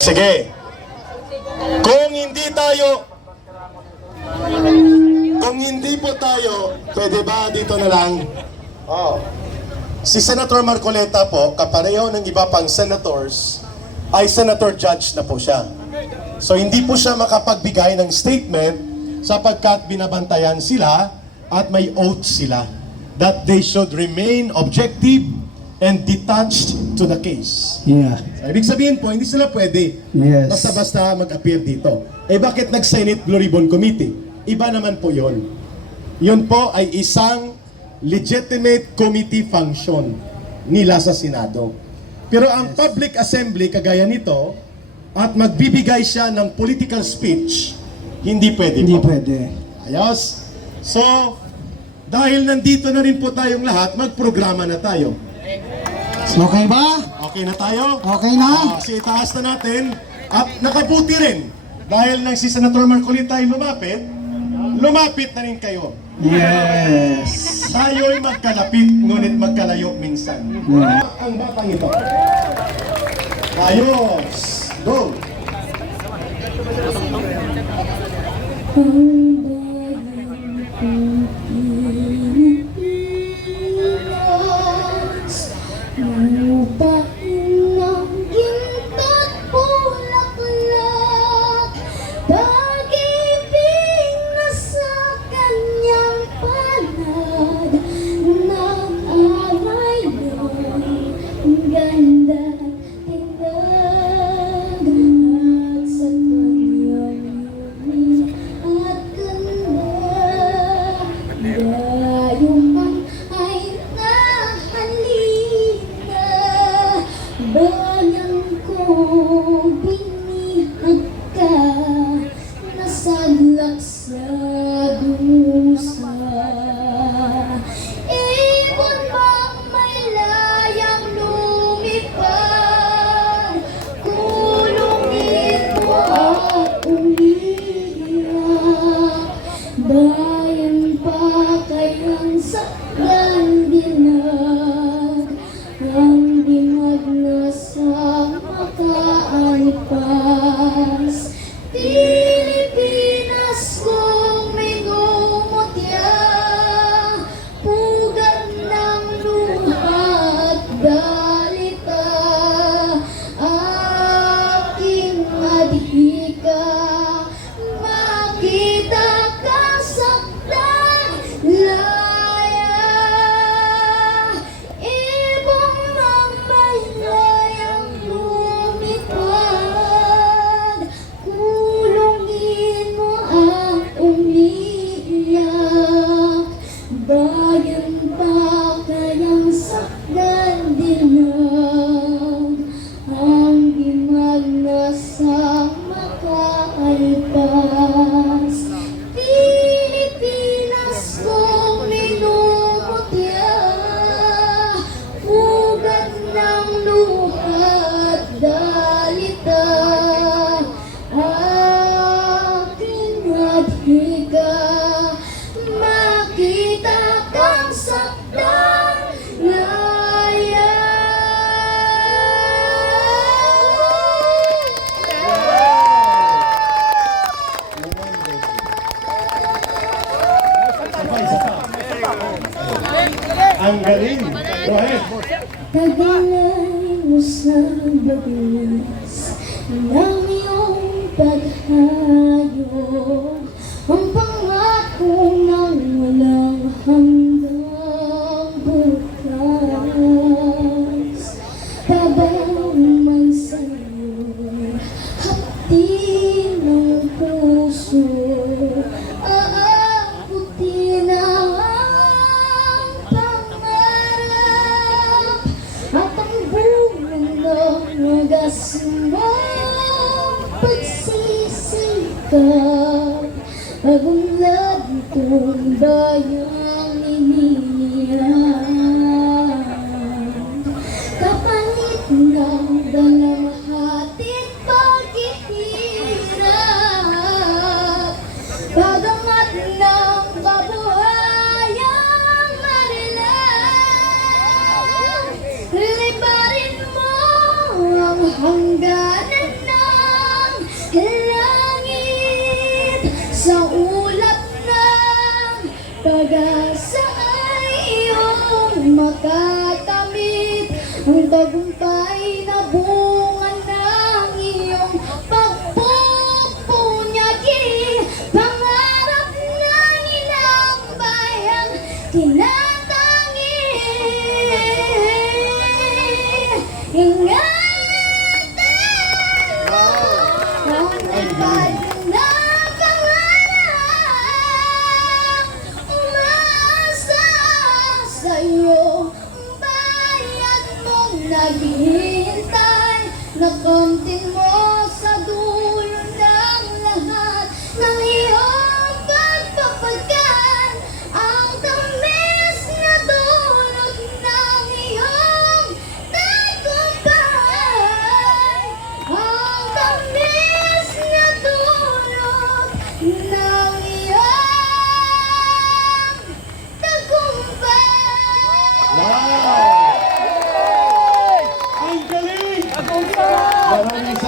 Sige. Kung hindi po tayo, pwede ba dito na lang? Si Senator Marcoleta po, kapareho ng iba pang senators, ay senator judge na po siya. So hindi po siya makapagbigay ng statement sapagkat binabantayan sila at may oath sila that they should remain objective and detached to the case. Yeah. Ibig sabihin po, hindi sila pwede Yes. basta-basta mag-appear dito. Bakit nag-Senate Blue Ribbon Committee? Iba naman po yun. Yun po ay isang legitimate committee function nila sa Senado. Pero ang public assembly, kagaya nito, at magbibigay siya ng political speech, hindi pwede Hindi po. pwede. Ayos? So, dahil nandito na rin po tayong lahat, magprograma na tayo. Okay ba? Okay na tayo? Okay na? Kasi itaas na natin at nakabuti rin. Dahil nang si Senator Marcolita ay lumapit na rin kayo. Yes. Tayo'y magkalapit, ngunit magkalayo minsan. Yeah. Ang batang ito. Ayos! Go! Bayan pa kayang sakyan dinag, ang dinag na sa makaalipas. Pilipinas kong minumutya, pugat ng luha at dalita, aking adhika, makita laya, ibang mamalayang lumipad, kulungin mo ang umiiyak, bayan pa kayang sakdan dinag, ang dimag na sa makaalpas. Makita kang sakdang laya. Ang galing! Go ahead! Tagalay mo sa bagis ng iyong paghayo, ang pangako ng walang hanggang bukas. Tabaw man sa'yo, hapdi ng puso, aabuti na ang pangarap, at ang bunga ng wagas mong pagsisikap. Pagunlad itong bayang iniiyak, kapalit ng dalamhating paghihirap, pagangat ng kabuhayang marilang, libarin mo ang hangganan ng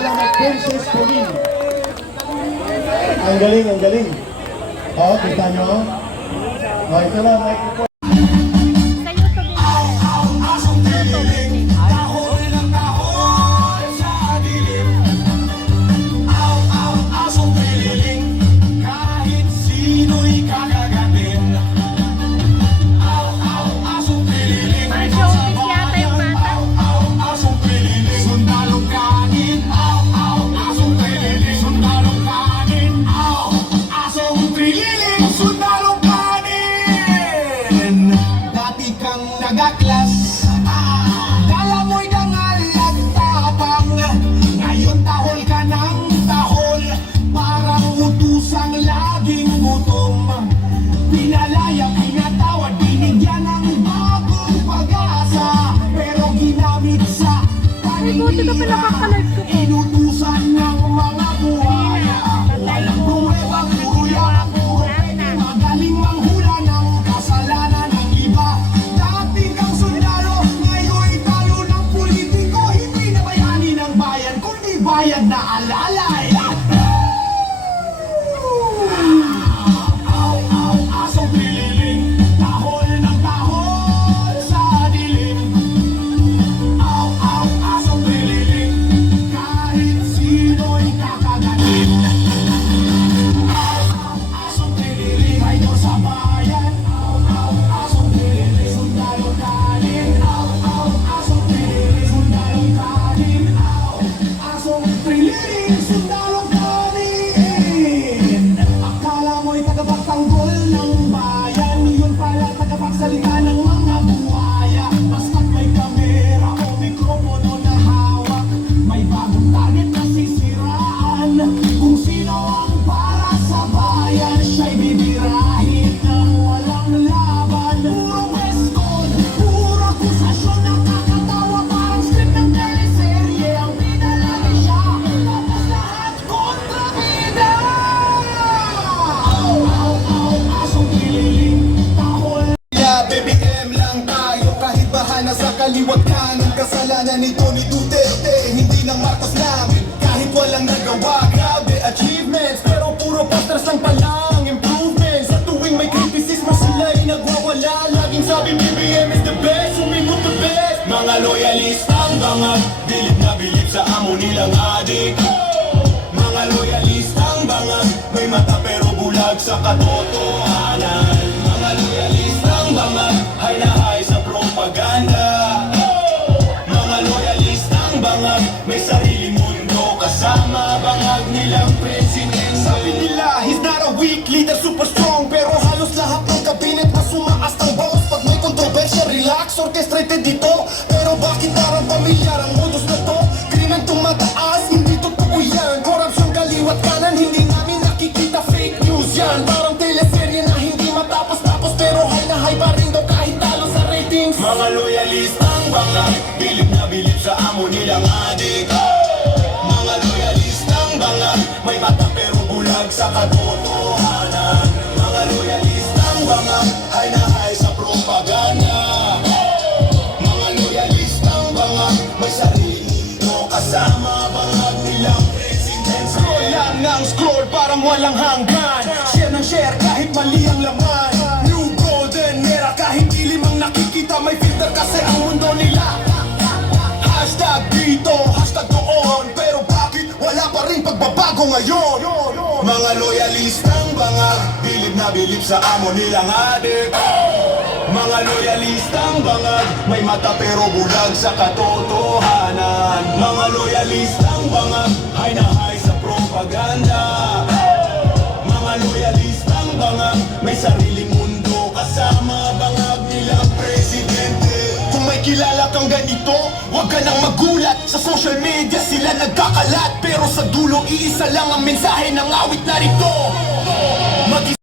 Salamat, Princess Pauline. Ang galing, ang galing. Oo, kita nyo? O, ito na, microphone. Dati kang nagaklas, dala mo'y dangal at tapang. Ngayon tahol ka ng tahol, parang utusang laging gutom. Pinalaya, pinatawad, binigyan ng bagong pag-asa, pero ginamit sa paninira, inutusan ng mga buhaya. Walang pruweba, puro yan, puro pwede, magaling manghula ng kasalanan ng iba. Dati kang sundalo, ngayon'y talo ng politiko, hindi na bayani ng bayan, kundi bayad na alalay. Asong pililing, tahol ng tahol sa dilim. Asong pililing, kahit sino'y kakagatin. Asong pililing, kayo sa bayan. Asong pililing, sundalo kanin. Asong pililing, sundalo kanin. Asong pililing, sundalo kanin. Akala mo'y tagapagtanggol ng bayan, yun pala tagapagsalita ng mga buhaya. Basta't may kamera o mikropono na hawak, may bagong target na sisiraan. Kung sino ang para sa bayan, siya'y bibirahin ng walang laban. Puro question, puro akusasyon, nakakatawa, parang script ng teleserye. Ang bida lagi siya, tapos lahat kontrabida. Asong pililing, tahol. BBM lang tayo kahit bahana sa kaliwat kanan. Kasalanan nito ni Duterte, hindi ng Marcos lang. Kahit walang nagawa, grabe achievements, pero puro posters lang palang improvements. Sa tuwing may kritisismo sila'y nagwawala, laging sabi BBM is the best, sumingot the best. Mga loyalistang bangag, bilib na bilib sa amo nilang adik. Mga loyalistang bangag, may mata pero bulag sa katotohanan. Mga loyalistang bangag, hay na hay sa propaganda. Mga loyalistang bangag, may sariling mundo kasama bangag nilang presidente. Sabi nila, he's not a weak leader, super strong, pero halos lahat ng kabinet mas sumaas ng boss. Pag may kontrobersya, relax, orchestrated dito. Pero bakit parang pamilyar ang modus na to? Krimen tumataas, hindi totoo yan. Korupsyon kaliwat kanan, hindi namin nakikita, fake news yan. Parang teleserye na hindi matapos-tapos, pero high na high pa rin daw kahit talo sa ratings. Mga loyalistang bangag, bilib na bilib sa amo nilang adik. Mga loyalistang bangag, may mata pero bulag sa katotohanan. Mga loyalistang bangag, high na high sa propaganda. Mga loyalistang bangag, may sarili mo kasama bangag nilang president. Scroll lang ng scroll parang walang hanggan. Share ng share kahit mali ang laman. New golden era kahit di limang nakikita, may filter kasi ang mundo nila. Hashtag dito, hashtag doon, pero bakit wala pa rin pagbabago ngayon? Mga loyalistang bangag, bilib na bilib sa amo nilang adik. Mga loyalistang bangag, may mata pero bulag sa katotohanan. Mga loyalistang bangag, high na high sa propaganda. Mga loyalistang bangag, may sariling mundo kasama bangag nilang presidente. Kung may kilala kang ganito, huwag ka nang magulat. Sa social media sila nagkakalat, pero sa dulo iisa lang ang mensahe ng awit na rito.